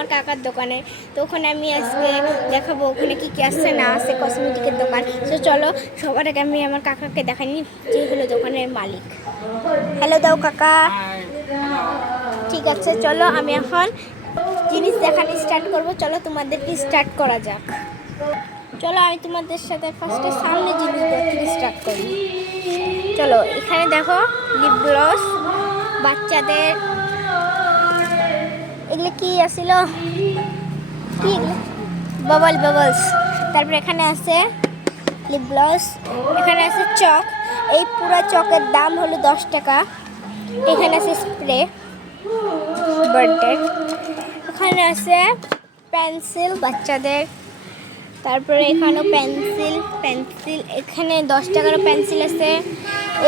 আমার কাকার দোকানে। তো ওখানে আমি আজকে দেখাবো ওখানে কী কী আসছে না আছে, কসমেটিকের দোকান। তো চলো সবার আগে আমি আমার কাকাকে দেখাইনি, যে হলো দোকানের মালিক। হ্যালো দাও কাকা। ঠিক আছে, চলো আমি এখন জিনিস দেখানো স্টার্ট করবো। চলো তোমাদেরকে স্টার্ট করা যাক। চলো আমি তোমাদের সাথে ফার্স্টে সামনে জিনিস দেখতে স্টার্ট করি। চলো এখানে দেখো লিপ গ্লস বাচ্চাদের, এগুলো কি আসছিল, কি বাবল বাবলস। তারপরে এখানে আছে লিপ গ্লস, এখানে আছে চক। এই পুরো চকের দাম হলো 10 টাকা। এখানে আছে স্প্রে বার্থডে, এখানে আছে পেন্সিল বাচ্চাদের। তারপরে এখানেও পেন্সিল, এখানে 10 টাকারও পেন্সিল আছে।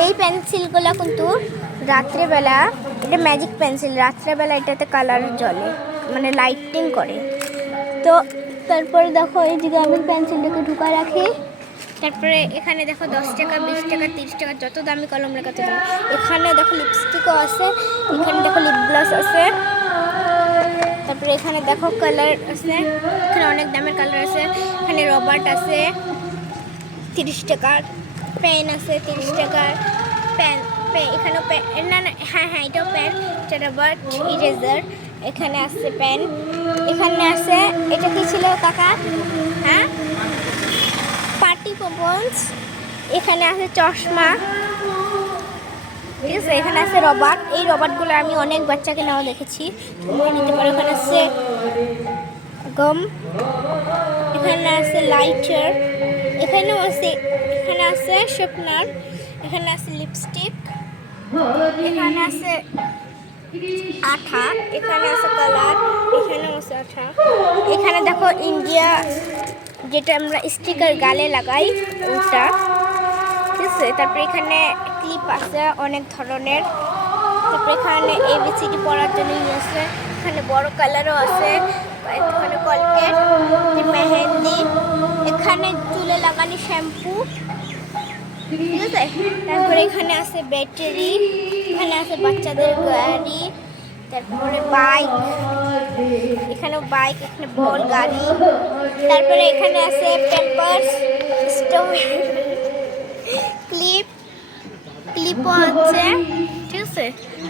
এই পেন্সিলগুলো কিন্তু রাত্রেবেলা, এটা ম্যাজিক পেন্সিল, রাত্রেবেলা এটাতে কালার জ্বলে, মানে লাইটিং করে। তো তারপরে দেখো এই যে আমি পেন্সিলটাকে ঢুকায় রাখি। তারপরে এখানে দেখো 10 টাকা, 20 টাকা, 30 টাকা, যত দামি কলম রেখে তত দামি। এখানে দেখো লিপস্টিকও আছে, এখানে দেখো লিপ গ্লস আছে। তারপরে এখানে দেখো কালার আছে, এখানে অনেক দামের কালার আছে। এখানে রবার্ট আছে 30 টাকার, পেন আছে 30 টাকার, পেন এখানেও পেন, না না হ্যাঁ এটাও পেন, এটা রবার্ট, ইরেজার। এখানে আছে পেন, এখানে আছে এটা কি ছিল কাকা, হ্যাঁ পার্টি পপন্স। এখানে আছে চশমা, ঠিক আছে। এখানে আছে রবার্ট, এই রবার্টগুলো আমি অনেক বাচ্চাকে নেওয়া দেখেছি, তোমরা নিতে পারো। এখানে আছে গম, এখানে আছে লাইটার, এখানেও আছে, এখানে আছে শার্পনার, এখানে আছে লিপস্টিক, এখানে আছে আঠা, এখানে আছে কালার, এখানেও আছে আঠা। এখানে দেখো ইন্ডিয়া, যেটা আমরা স্টিকার গালে লাগাই ওটা, ঠিক আছে। তারপরে এখানে ক্লিপ আছে অনেক ধরনের। তারপরে এখানে ABCD পড়ার জন্য আছে, এখানে বড় কালারও আছে। এখানে কলগেট, মেহেন্দি, এখানে চুলে লাগানো শ্যাম্পু, ঠিক আছে। তারপরে এখানে আছে ব্যাটারি, এখানে আছে বাচ্চাদের গাড়ি, তারপরে বাইক, এখানেও বাইক, এখানে বল গাড়ি। তারপরে এখানে আছে পেম্পার্স, ক্লিপও আছে, ঠিক আছে।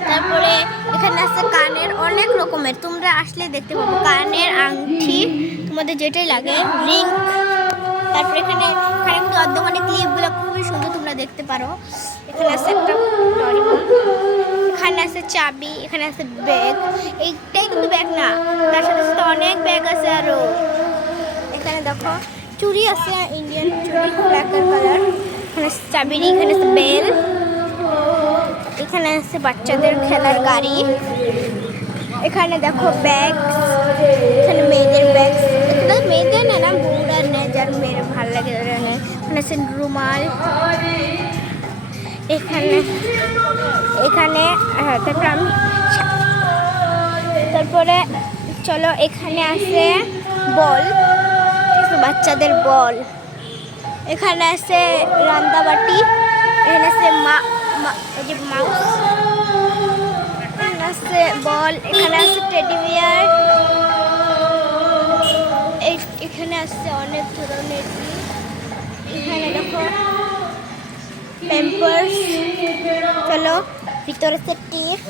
তারপরে এখানে আছে কানের অনেক রকমের, তোমরা আসলে দেখতে পাবো কানের আংটি, তোমাদের যেটাই লাগে, রিং। তারপরে এখানে কিন্তু অর্ধমানি ক্লিপগুলো খুবই সুন্দর, তোমরা দেখতে পারো। এখানে আছে একটা ডরিমন, এখানে আছে চাবি, এখানে আছে ব্যাগ। এইটাই কিন্তু ব্যাগ না, তার সাথে সাথে অনেক ব্যাগ আছে আরো। এখানে দেখো চুড়ি আছে, ইন্ডিয়ান চুড়ি, ব্ল্যাক কালার। এখানে আছে চাবি, এখানে আছে বেল, এখানে আছে বাচ্চাদের খেলার গাড়ি। এখানে দেখো ব্যাগ, এখানে মেয়েদের ব্যাগ, এটা মেয়েদের না বউরা নেয়, যার মেয়ের ভালো লাগে ওরা নেয়। এখানে আছে রুমাল, এখানে তারপরে চলো এখানে আছে বল, বাচ্চাদের বল। এখানে আছে রান্দাবাটি, এখানে আছে মাউস, এখানে আছে বল, এখানে আছে টেডি বিয়ার, এখানে আছে অনেক ধরনের। এখানে দেখো প্যাম্পার্স, চলো ভিতরে আছে টিপ,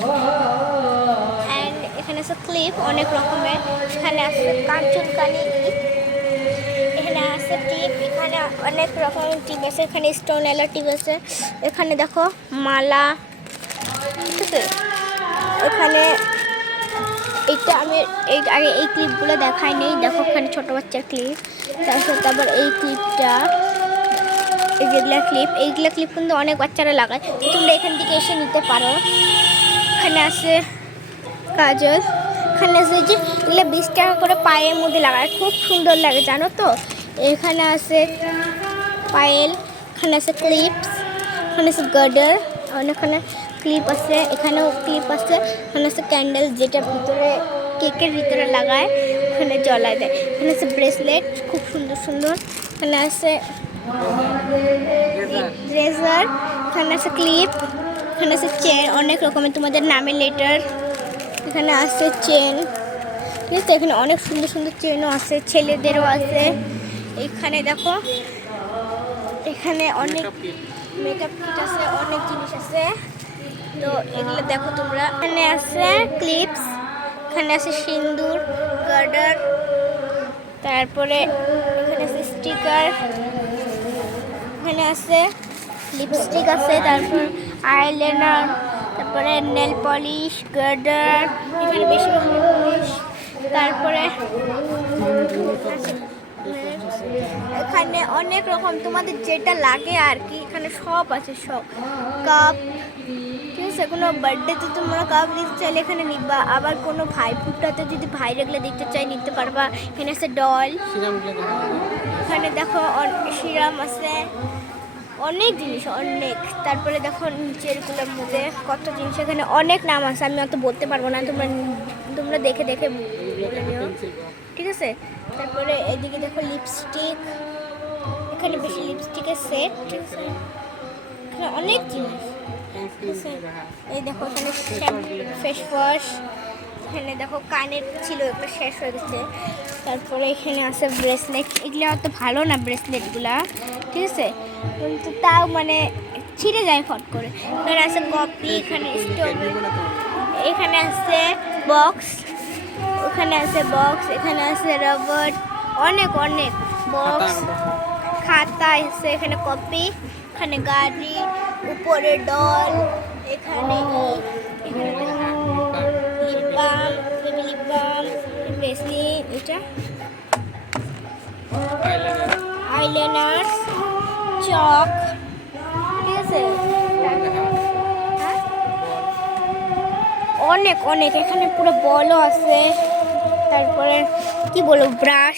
অ্যান্ড এখানে আছে ক্লিপ অনেক রকমের। এখানে আছে কাঁচুলকানি, এখানে আছে টিপ, এখানে অনেক রকমের টিপ আছে, এখানে স্টোন এলা টিপ আছে। এখানে দেখো মালা, ঠিক আছে। এখানে এইটা আমি আগে এই ক্লিপগুলো দেখাই নেই, দেখো এখানে ছোটো বাচ্চার ক্লিপ। তারপর এই ক্লিপটা, এইগুলা ক্লিপ কিন্তু অনেক বাচ্চারা লাগায়, তোমরা এখান থেকে এসে নিতে পারো। এখানে আছে কাজল, এখানে আছে যে এগুলো 20 টাকা করে পায়ের মধ্যে লাগায়, খুব সুন্দর লাগে জানো তো। এখানে আছে পায়েল, এখানে আছে ক্লিপস, এখানে আছে গার্ডার, এখানে ক্লিপ আছে, এখানেও ক্লিপ আছে। এখানে আছে ক্যান্ডেল, যেটা ভিতরে কেকের ভিতরে লাগায়, এখানে জ্বলায় দেয়। এখানে আছে ব্রেসলেট, খুব সুন্দর সুন্দর। এখানে আছে রেজার, এখানে আছে ক্লিপ, এখানে আছে চেন অনেক রকমের, তোমাদের নামের লেটার। এখানে আছে চেন, ঠিক আছে, এখানে অনেক সুন্দর সুন্দর চেনও আছে, ছেলেদেরও আছে। এখানে দেখো, এখানে অনেক মেকআপ কিট আছে, অনেক জিনিস আছে। তো এগুলো দেখো তোমরা। এখানে আছে ক্লিপস, এখানে আছে সিন্দুর, গার্ডার, তারপরে এখানে আছে স্টিকার, এখানে আছে লিপস্টিক আছে, তারপর আইলাইনার, তারপরে নেল পলিশ, গার্ডার, এখানে বেশি পলিশ, তারপরে এখানে অনেক রকম তোমাদের যেটা লাগে আর কি, এখানে সব আছে, সব কাপ। ঠিক আছে, কোনো বার্থডেতে তোমরা কাপ দিতে চাইলে এখানে নিবা, আবার কোনো ভাইফোঁটাতে যদি ভাই রেগুলো দিতে চাই নিতে পারবা। এখানে আছে ডল, এখানে দেখো সিরাম আছে, অনেক জিনিস অনেক। তারপরে দেখো নিচেরগুলোর মধ্যে কত জিনিস, এখানে অনেক নাম আছে, আমি অত বলতে পারবো না, তোমরা তোমরা দেখে দেখে বলে নিও। ঠিক আছে, তারপরে এদিকে দেখো লিপস্টিক, এখানে বেশি লিপস্টিকের সেট। ঠিক আছে, এখানে অনেক জিনিস। ঠিক আছে, এই দেখো এখানে ফেস ওয়াশ, এখানে দেখো কানের ছিল একটা শেষ হয়ে গেছে। তারপরে এখানে আছে ব্রেসলেট, এগুলো অত ভালো না ব্রেসলেটগুলা। ঠিক আছে, কিন্তু তাও মানে ছিঁড়ে যায় ফট করে। এখানে আছে কপি, এখানে স্টোভ, এখানে আছে বক্স, ওখানে আছে বক্স, এখানে আছে রবার, অনেক অনেক বক্স, খাতা আছে, এখানে কপি, এখানে গাড়ি, উপরে ডল, এখানে lip balm, lip balm, Vaseline, এটা আইলাইনার, চক। ঠিক আছে, অনেক অনেক, এখানে পুরো বলও আছে। তারপরে কি বলবো, ব্রাশ,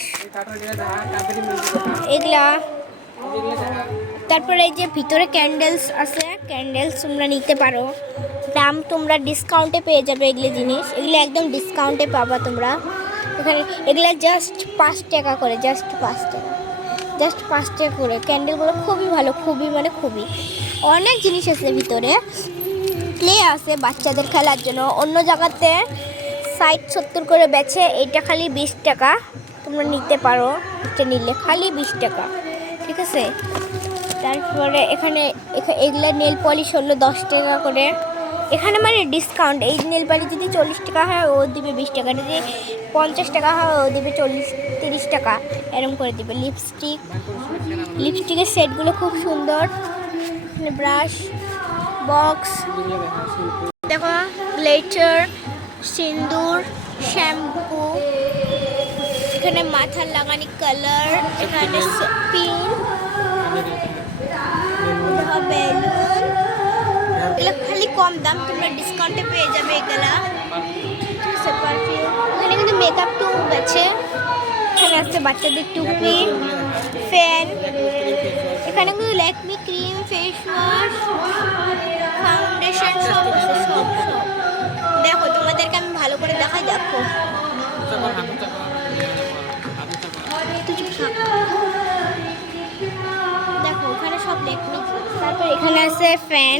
এগুলা। তারপরে এই যে ভিতরে ক্যান্ডেলস আছে, ক্যান্ডেলস তোমরা নিতে পারো, দাম তোমরা ডিসকাউন্টে পেয়ে যাবে। এগুলো জিনিস, এগুলো একদম ডিসকাউন্টে পাবা তোমরা এখানে। এগুলো জাস্ট 5 টাকা করে, জাস্ট 5 টাকা, জাস্ট 5 টাকা করে। ক্যান্ডেলগুলো খুবই ভালো, খুবই মানে খুবই। অনেক জিনিস আছে ভিতরে, প্লে আছে বাচ্চাদের খেলার জন্য। অন্য জায়গাতে 60-70 করে বেচে, এইটা খালি 20 টাকা, তোমরা নিতে পারো। এটা নিলে খালি 20 টাকা। ঠিক আছে, তারপরে এখানে এগুলো নেল পলিশ হলো 10 টাকা করে, এখানে মানে ডিসকাউন্ট। এই নেল পলিশ যদি 40 টাকা হয় ও দিবে 20 টাকা, যদি 50 টাকা হয় ও দিবে 30 টাকা, এরকম করে দিবে। লিপস্টিক, লিপস্টিকের সেটগুলো খুব সুন্দর। ব্রাশ, বক্স, দেখো গ্লিটার, সিন্দুর, শ্যাম্পু, এখানে মাথার লাগানি কালার, এখানে পিন, বেলুন। এগুলো খালি কম দাম, তোমরা ডিসকাউন্টে পেয়ে যাবে এগুলা। ঠিক আছে, পারফিউম, এখানে কিন্তু মেকআপ টুব আছে, এখানে আছে বাচ্চাদের টুপি, ফ্যান, এখানে কিন্তু Lakme cream, face wash, foundation, সব আছে, সব সব। দেখো তোমাদেরকে আমি ভালো করে দেখাই, দেখো দেখো এখানে সব ল্যাকমি। তারপর এখানে আছে ফ্যান।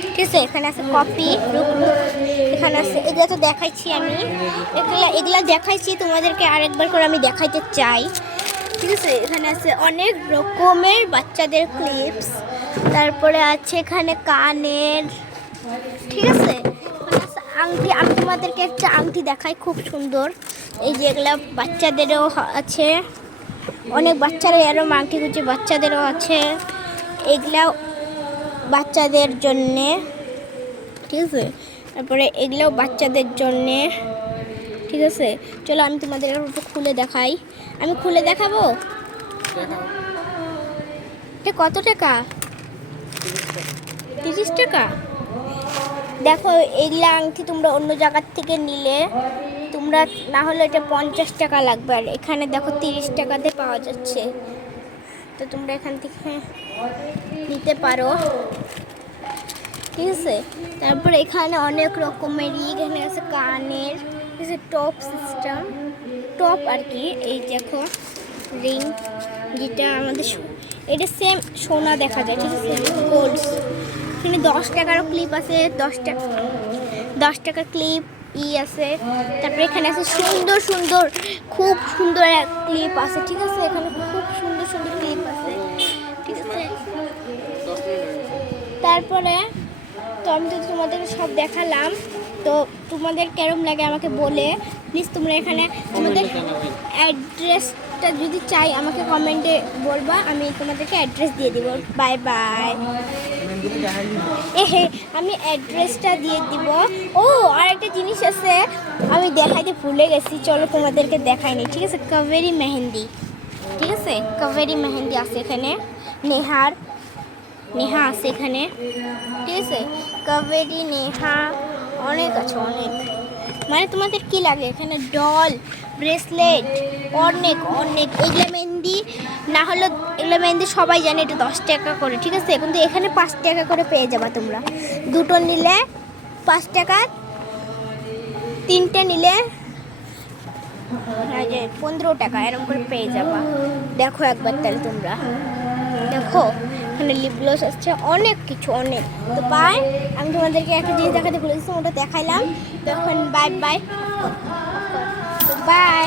ঠিক আছে, এখানে আছে কপি, এখানে আছে, এগুলো তো দেখাইছি আমি, এগুলা দেখাইছি তোমাদেরকে, আরেকবার করে আমি দেখাইতে চাই। ঠিক আছে, এখানে আছে অনেক রকমের বাচ্চাদের ক্লিপস, তারপরে আছে এখানে কানের। ঠিক আছে, এখানে আছে আংটি, আমি তোমাদেরকে একটা আংটি দেখাই, খুব সুন্দর। এই যে এগুলা বাচ্চাদেরও আছে, অনেক বাচ্চারা এরম আংটি খুঁজছে, বাচ্চাদেরও আছে, এগুলা বাচ্চাদের জন্যে। ঠিক আছে, তারপরে এগুলোও বাচ্চাদের জন্যে। ঠিক আছে, চলো আমি তোমাদের একটু খুলে দেখাই, আমি খুলে দেখাবো। এটা কত টাকা? 30 টাকা। দেখো এইগুলা আংটি তোমরা অন্য জায়গার থেকে নিলে তোমরা না হলে এটা 50 টাকা লাগবে, আর এখানে দেখো 30 টাকাতে পাওয়া যাচ্ছে। তো তোমরা এখান থেকে নিতে পারো। ঠিক আছে, তারপরে এখানে অনেক রকমের এখানে আছে কানের, টপ সিস্টেম, টপ আর কি। এই দেখো রিং, যেটা আমাদের এটা সেম সোনা দেখা যায়। ঠিক আছে, গোল্ড। এখানে 10 টাকারও ক্লিপ আছে, 10 টাকা ক্লিপ, ই আছে, তারপরে এখানে আছে সুন্দর সুন্দর, খুব সুন্দর ক্লিপ আছে, ঠিক আছে, এখানে খুব সুন্দর সুন্দর ক্লিপ আছে, ঠিক আছে। তারপরে তো আমি তো তোমাদেরকে সব দেখালাম, তো তোমাদের কেরম লাগে আমাকে বলে প্লিজ তোমরা এখানে তোমাদের অ্যাড্রেসটা যদি চাই আমাকে কমেন্টে বলবা, আমি তোমাদেরকে অ্যাড্রেস দিয়ে দিব। Bye bye. আমি অ্যাড্রেসটা দিয়ে দিব। ও আর একটা জিনিস আছে আমি দেখাইতে ভুলে গেছি, চলো তোমাদেরকে দেখাইনি, ঠিক আছে। কাবেরি মেহেন্দি, ঠিক আছে, কাবেরি মেহেন্দি আছে এখানে, নেহা আছে এখানে, ঠিক আছে, কাবেরি, নেহা, অনেক আছে অনেক। মানে তোমাদের কি লাগে এখানে, ডল, ব্রেসলেট, অনেক অনেক। এগুলো মেহেন্দি না হলো, এগুলো মেহেন্দি সবাই জানে এটা 10 টাকা করে, ঠিক আছে, কিন্তু এখানে 5 টাকা করে পেয়ে যাবা তোমরা। দুটো নিলে 5 টাকা, তিনটে নিলে 15 টাকা এরকম করে পেয়ে যাবা। দেখো একবার তাহলে তোমরা দেখো, এখানে লিপ গ্লস আসছে, অনেক কিছু অনেক। তো বাই, আমি তোমাদেরকে একটা জিনিস দেখাতে ভুলে গেছিলাম, ওটা দেখাইলাম। তো এখন বাই বাই, বাই।